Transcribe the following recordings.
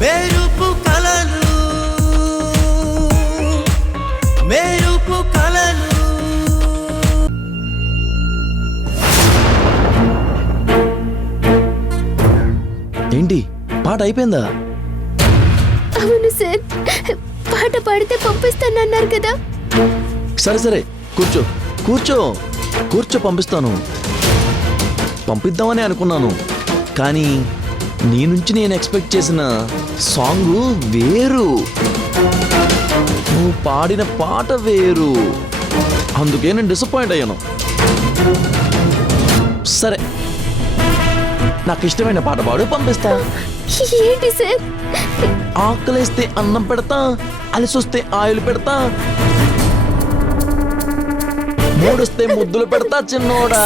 మెరుపు కలలు మెరుపు కలలు. ఏంటి పాట అయిపోయిందా? అవును సార్, పాట పాడితే పంపిస్తానన్నారు కదా. సరే సరే కూర్చో కూర్చో కూర్చో, పంపిస్తాను. పంపిద్దామని అనుకున్నాను, కానీ నీ నుంచి నేను ఎక్స్పెక్ట్ చేసిన సాంగ్ వేరు, నువ్వు పాడిన పాట వేరు, అందుకే నేను డిసప్పాయింట్ అయ్యాను. సరే, నాకు ఇష్టమైన పాట పాడు, పంపిస్తా. ఏంటి సార్? ఆకలేస్తే అన్నం పెడతా, అలసొస్తే ఆయిల్ పెడతా, మూడొస్తే ముద్దులు పెడతా చిన్నోడా.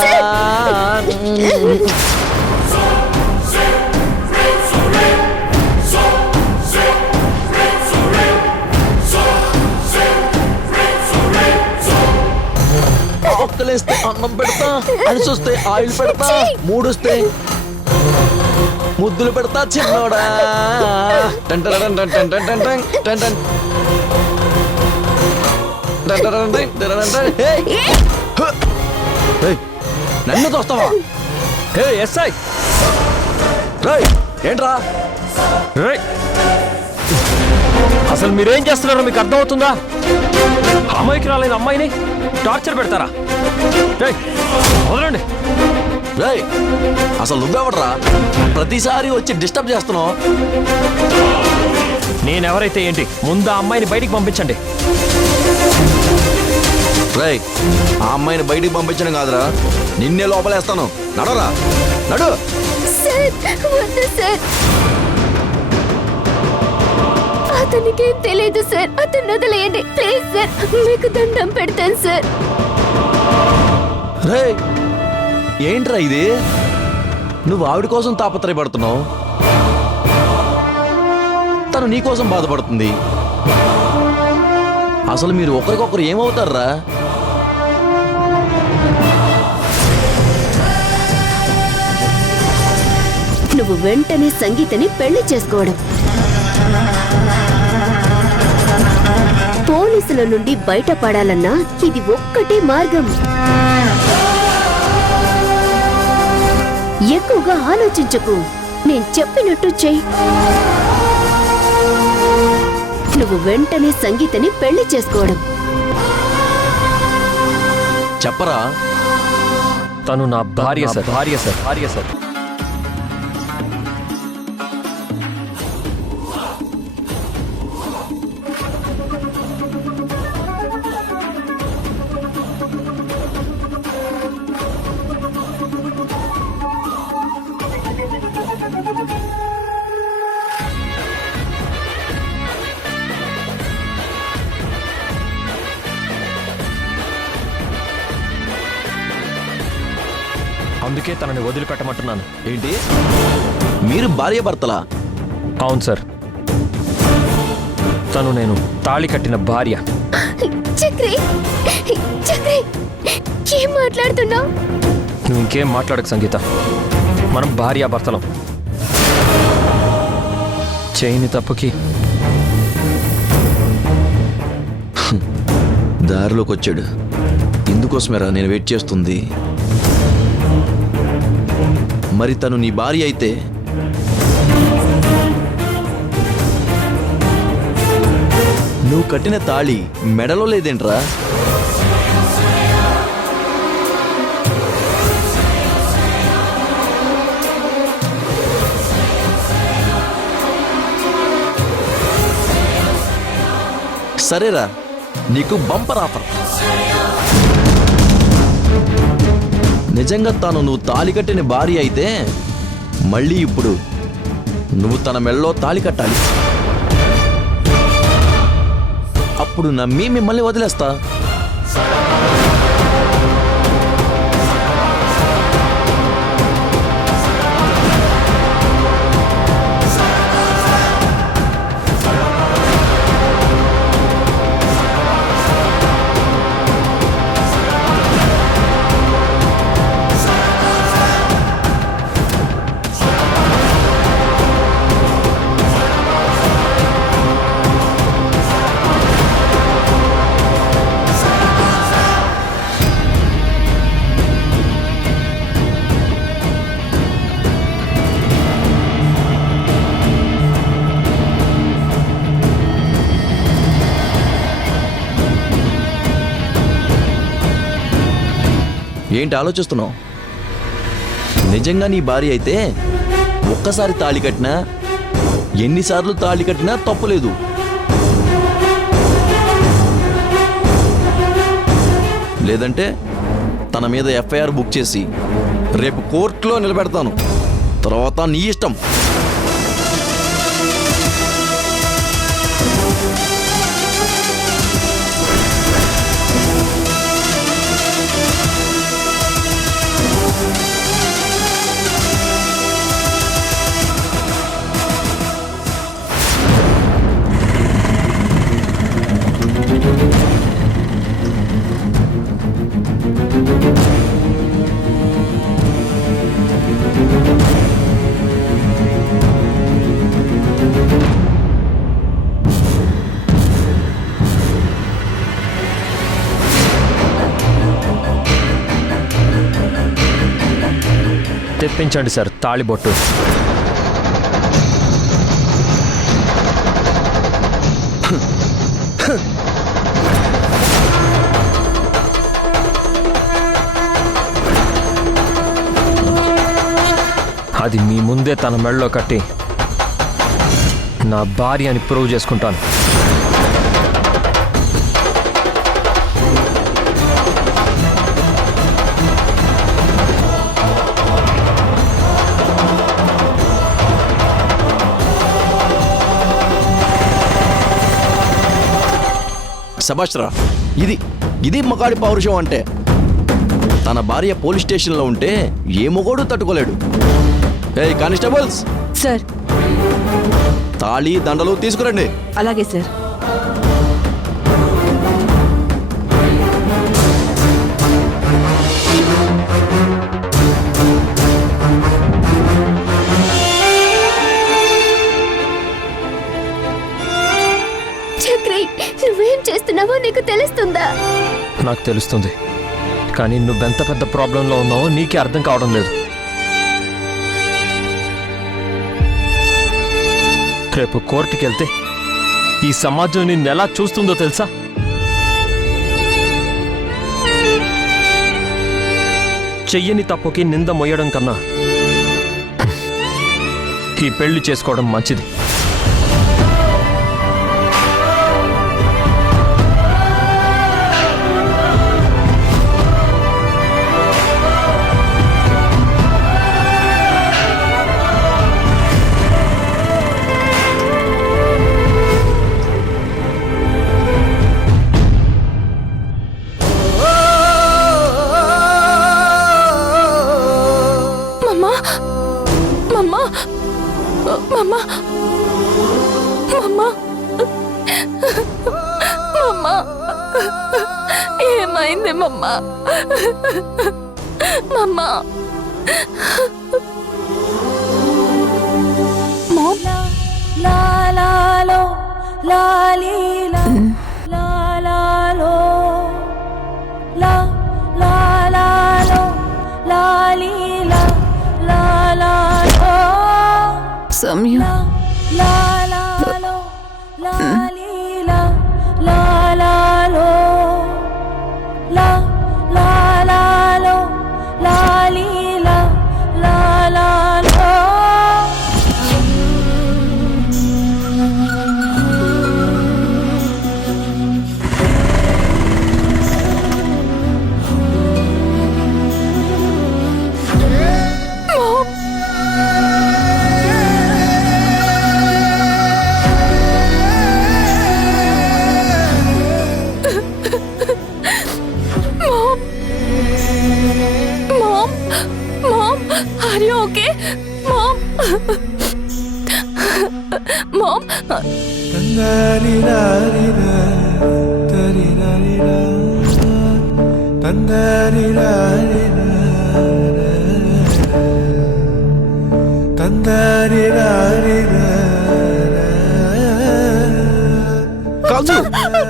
ఆకలేస్తే అన్నం పెడతా, అలసొస్తే ఆయిల్ పెడతా, మూడొస్తే ముద్దులు పెడతా చిన్నోడా. నన్ను తోస్తావా? ఏంట్రా? అసలు మీరేం చేస్తున్నారో మీకు అర్థమవుతుందా? అమ్మాయికి రాలేని అమ్మాయిని టార్చర్ పెడతారా? వదలండి. అసలు నువ్వెవడరా ప్రతిసారి వచ్చి డిస్టర్బ్ చేస్తున్నావు? నేనెవరైతే ఏంటి, ముందు ఆ అమ్మాయిని బయటికి పంపించండి. ఆ అమ్మాయిని బయటికి పంపించడం కాదురా, నిన్నే లోపలేస్తాను. నడవరా, నడు. అతనికేం తెలియదు సార్, అతను వదిలేయండి ప్లీజ్ సార్, మీకు దండం పెడతాను సార్. ఏంట్రా ఇది? నువ్వు ఆవిడ కోసం తాపత్రయపడుతున్నావు, తను నీ కోసం బాధపడుతుంది. అసలు మీరు ఒకరికొకరు ఏమవుతారా? నువ్వు వెంటనే సంగీతని పెళ్లి చేసుకోవడం, పోలీసుల నుండి బయటపడాలన్నా ఇది ఒక్కటే మార్గం. ఎక్కువగా ఆలోచించకు, నేను చెప్పినట్టు చెయ్యి. నువ్వు వెంటనే సంగీతని పెళ్లి చేసుకోవడం. చెప్పరా? తను నా భార్య సార్. భార్య సార్. భార్య సార్. అందుకే తనని వదిలిపెట్టమంటున్నాను. ఏంటి, మీరు భార్య భర్తలా? అవును సార్, తను నేను తాళి కట్టిన భార్య. చక్రి, చక్రి, ఏం మాట్లాడుతున్నావు? నువ్వు ఇంకేం మాట్లాడకు సంగీత, మనం భార్యాభర్తలం. చేయని తప్పుకి దారిలోకి వచ్చాడు, ఇందుకోసమేరా నేను వెయిట్ చేస్తుంది. మరి తను నీ భార్య అయితే నువ్వు కట్టిన తాళి మెడలో లేదేంట్రా? సరేరా, నీకు బంపర్ ఆఫర్. నిజంగా తాను నువ్వు తాళి కట్టిన భార్య అయితే మళ్ళీ ఇప్పుడు నువ్వు తన మెళ్ళలో తాళి కట్టాలి. అప్పుడు నమ్మి మిమ్మల్ని వదిలేస్తా. ఏంటి ఆలోచిస్తున్నావు? నిజంగా నీ భార్య అయితే ఒక్కసారి తాళి కట్టినా ఎన్నిసార్లు తాళి కట్టినా తప్పులేదు. లేదంటే తన మీద ఎఫ్ఐఆర్ బుక్ చేసి రేపు కోర్టులో నిలబెడతాను. తర్వాత నీ ఇష్టం. తెప్పించండి సార్ తాళిబొట్టు. అది మీ ముందే తన మెడలో కట్టి నా భార్య అని ప్రూవ్ చేసుకుంటాను. శభాష్రా, ఇది మగాడి పౌరుషం అంటే. తన భార్య పోలీస్ స్టేషన్లో ఉంటే ఏ మొగోడు తట్టుకోలేడు. ఏయ్ కానిస్టేబుల్స్, సార్. తాళి దండలు తీసుకురండి. అలాగే సార్. చక్రి, నువ్వేం చేస్తున్నావో నీకు తెలుస్తుందా? నాకు తెలుస్తుంది, కానీ నువ్వెంత పెద్ద ప్రాబ్లంలో ఉన్నావో నీకే అర్థం కావడం లేదు. రేపు కోర్టుకి వెళ్తే ఈ సమాజం నిన్ను ఎలా చూస్తుందో తెలుసా? చెయ్యని తప్పుకి నింద మొయ్యడం కన్నా ఈ పెళ్లి చేసుకోవడం మంచిది. ఏమైంది మమ్మా? మమ్మా, సమయం Mom?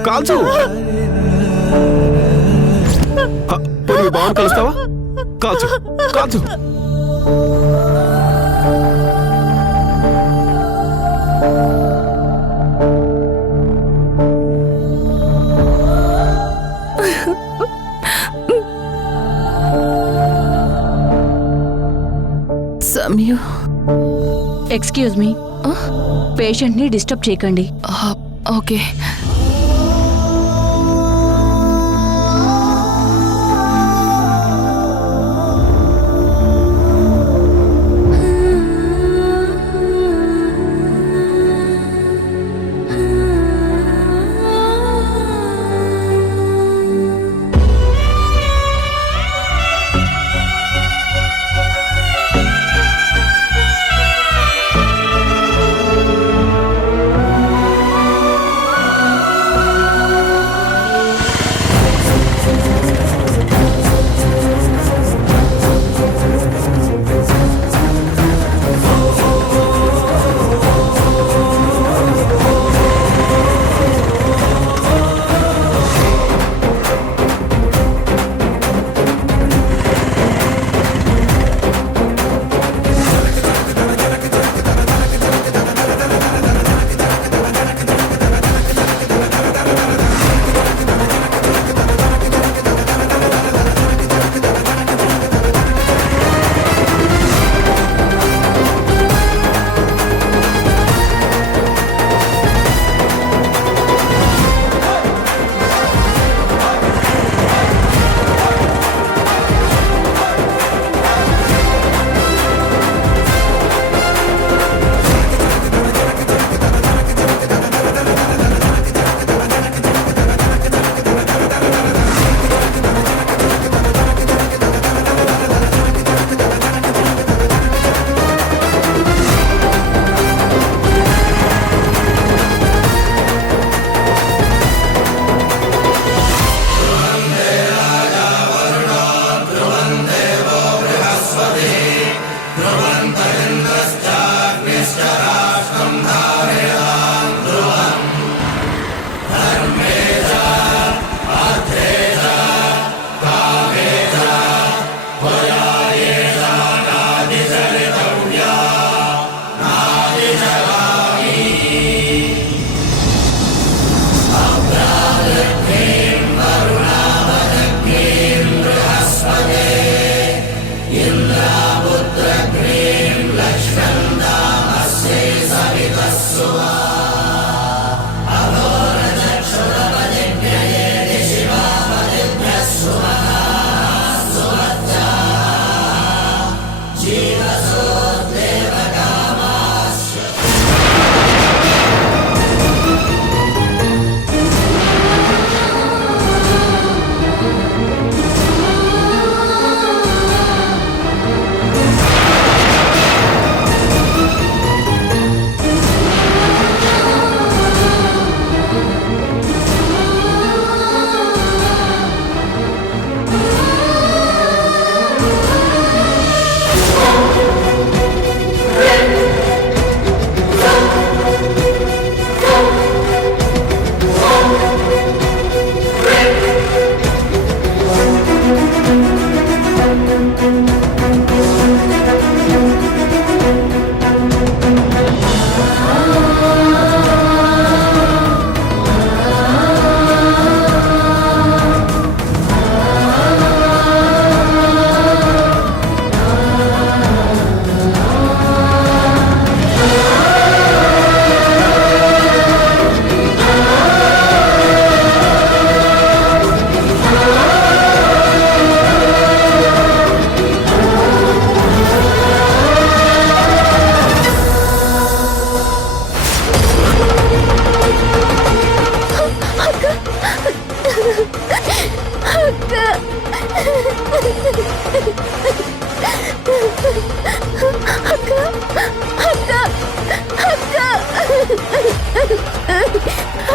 కాల్చు బాగుని కలుస్తావా? కాల్చు కాల్చు. ఎక్స్క్యూజ్ మీ, పేషెంట్ని డిస్టర్బ్ చేయకండి. ఓకే.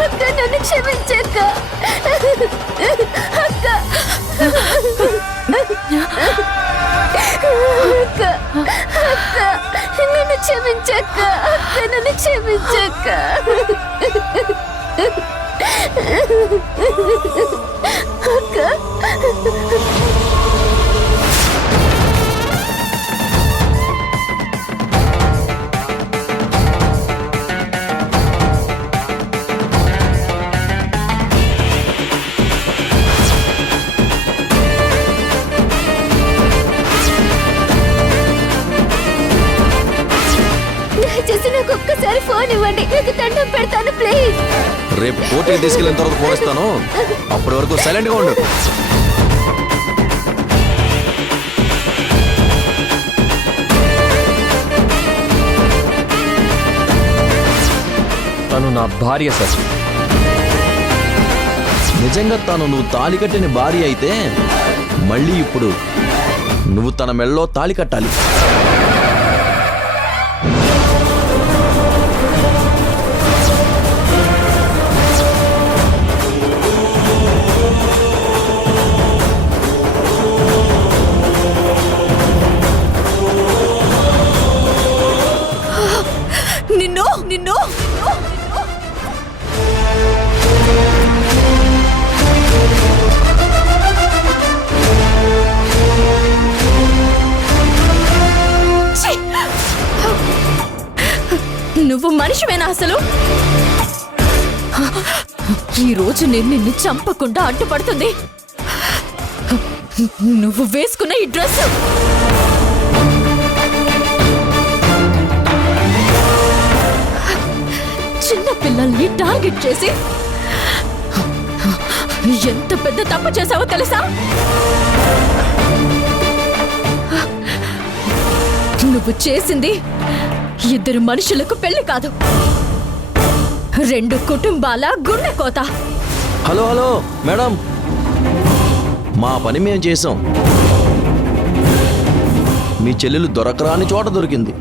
అక్క నన్ను క్షమించక్క. అక్క అక్క అక్క నన్ను క్షమించక్క. అక్క నన్ను క్షమించక్క. అక్క మీకు దండం పెడతాను ప్లీజ్. రేపు కోర్టుకి తీసుకెళ్ళిన తర్వాత ఫోన్ ఇస్తాను. అప్పటి వరకు సైలెంట్గా ఉండు. తను నా భార్య సార్. నిజంగా నువ్వు తాళి కట్టిన భార్య అయితే మళ్ళీ ఇప్పుడు నువ్వు తన మెళ్ళలో తాళి కట్టాలి. నిన్ను నిన్ను నువ్వు మనిషివేనా అసలు? ఈ రోజు నేను నిన్ను చంపకుండా అడ్డుపడుతుంది నువ్వు వేసుకున్న ఈ డ్రెస్. చిన్న పిల్లల్ని టార్గెట్ చేసి ఎంత పెద్ద తప్పు చేసావో తెలుసా? నువ్వు చేసింది 2 మనుషులకు పెళ్లి కాదు, 2 కుటుంబాల గుండె కోత. హలో హలో మేడం, మా పని మేము చేసాం. మీ చెల్లెలు దొరకరాని చోట దొరికింది.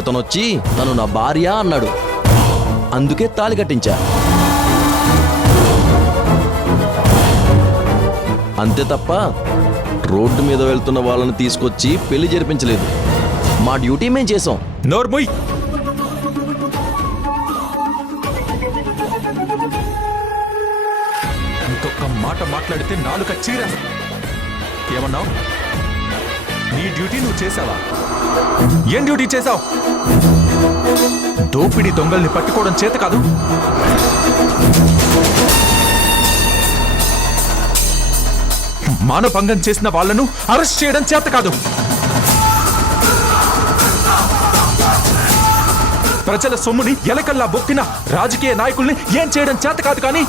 ఇతనొచ్చి తను నా భార్య అన్నాడు, అందుకే తాళి కట్టించా. అంతే తప్ప రోడ్డు మీద వెళ్తున్న వాళ్ళని తీసుకొచ్చి పెళ్లి జరిపించలేదు. మా డ్యూటీ మేం చేసాం. నోర్ముయ్. ఇంకొక మాట మాట్లాడితే నాలుక చీర. ఏమన్నావు? నీ డ్యూటీ నువ్వు చేసావా? ఏం డ్యూటీ చేసావు? దోపిడీ దొంగల్ని పట్టుకోవడం చేత కాదు, మానభంగం చేసిన వాళ్లను అరెస్ట్ చేయడం చేత కాదు, ప్రజల సొమ్ముని ఎలకల్లా బొక్కిన రాజకీయ నాయకుల్ని ఏం చేయడం చేత కాదు. కానీ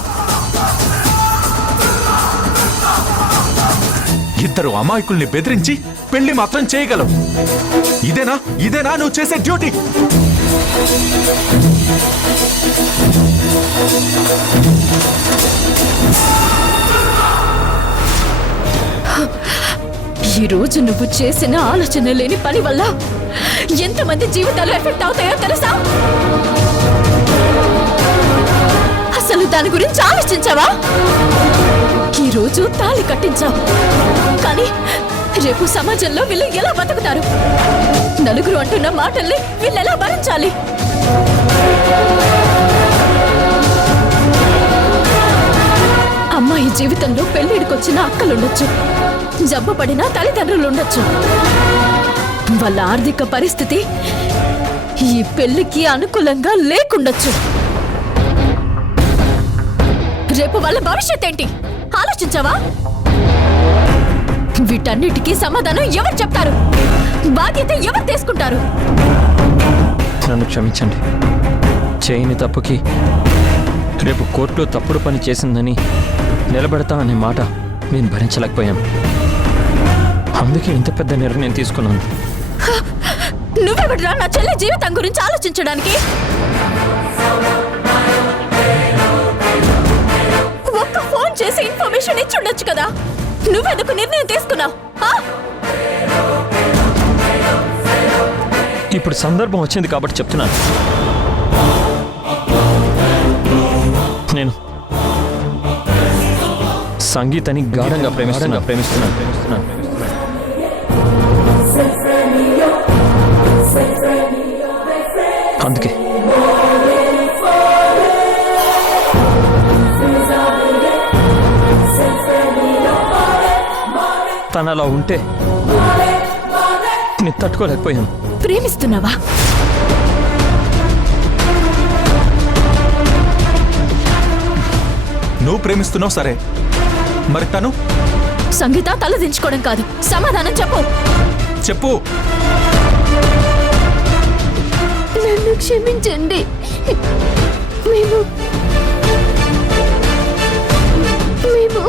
2 అమాయకుల్ని బెదిరించి పెళ్లి మాత్రం చేయగలవు. ఇదేనా నువ్వు చేసే డ్యూటీ? ఈ రోజు నువ్వు చేసిన ఆలోచన లేని పని వల్ల ఎంతమంది జీవితాలు ఎఫెక్ట్ అవుతాయో తెలుసా? అసలు దాని గురించి ఆలోచించావా? ఈ రోజు తాళి కట్టించావు, కానీ రేపు సమాజంలో వీళ్ళు ఎలా బతుకుతారు? నలుగురు అంటున్న మాటల్ని వీళ్ళు ఎలా భరించాలి? అమ్మాయి జీవితంలో పెళ్లిడికొచ్చిన అక్కలుండొచ్చు, జబ్బపడిన తల్లిదండ్రులుండొచ్చు. వాళ్ళ ఆర్థిక పరిస్థితి ఈ పెళ్లికి అనుకూలంగా లేకుండొచ్చు. రేపు వాళ్ళ భవిష్యత్ ఏంటి ఆలోచించావా? వీటన్నిటికీ సమాధానం ఎవరు చెప్తారు? బాధ్యత ఎవరు తీసుకుంటారు? నన్ను క్షమించండి. చేయని తప్పుకి రేపు కోర్టులో తప్పుడు పని చేసిందని నిలబెడతా అనే మాట నేను భరించలేకపోయాను. అందుకే ఇంత పెద్ద నిర్ణయం తీసుకున్నాను. నువ్వెవడ్రా నా చెల్లి జీవితం గురించి ఆలోచించడానికి? ఒక్క ఫోన్ చేసి ఇన్ఫర్మేషన్ ఇచ్చుండొచ్చు కదా. నువ్వెందుకు నిర్ణయం తీసుకున్నావు? ఇప్పుడు సందర్భం వచ్చింది కాబట్టి చెప్తున్నాను. నేను సంగీతని గాఢంగా ప్రేమిస్తున్నాను. అందుకే తను అలా ఉంటే నేను తట్టుకోలేకపోయాను. ప్రేమిస్తున్నావా? నువ్వు ప్రేమిస్తున్నావు సరే, మరి తను? సంగీత తలదించుకోవడం కాదు, సమాధానం చెప్పు. చెప్పు. నన్ను క్షమించండి. మేము మేము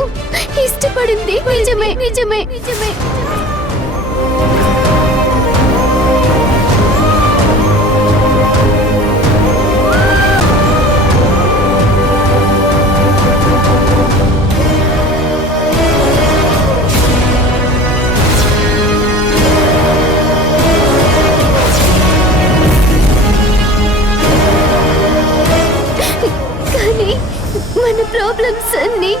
ఇష్టపడింది నిజమే నిజమే నిజమే. కానీ మన ప్రాబ్లమ్స్ అన్ని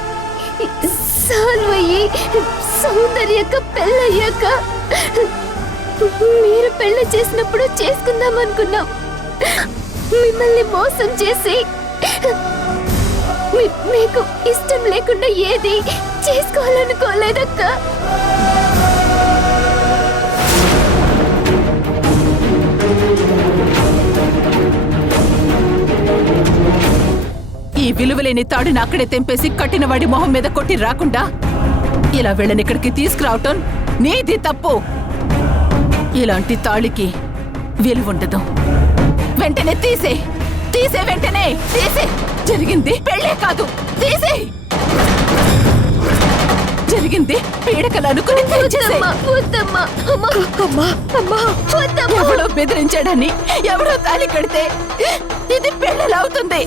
సాల్వ్ అయ్యి సౌందర్యక పెళ్ళయ్యాక మీరు పెళ్లి చేసినప్పుడు చేసుకుందాం అనుకున్నాం. మిమ్మల్ని మోసం చేసి మీకు ఇష్టం లేకుండా ఏది చేసుకోవాలనుకోలేదక్క. ఈ విలువలేని తాడుని అక్కడే తెంపేసి కట్టిన వాడి మొహం మీద కొట్టి రాకుండా ఇలా వీళ్ళని ఇక్కడికి తీసుకురావటం నీది తప్పు. ఇలాంటి తాళికి విలువుండదు. వెంటనే తీసే వెంటనే తీసే. జరిగింది పెళ్ళే కాదు, తీసే. జరిగింది పీడకలు అనుకుని తెంచేసేయ్. వద్దమ్మా, అమ్మా, అమ్మా, అమ్మా, వద్దమ్మా. ఎవడో బెదిరించాడని ఎవడో తాళి కడితే ఇది పెళ్ళలా అవుతుంది.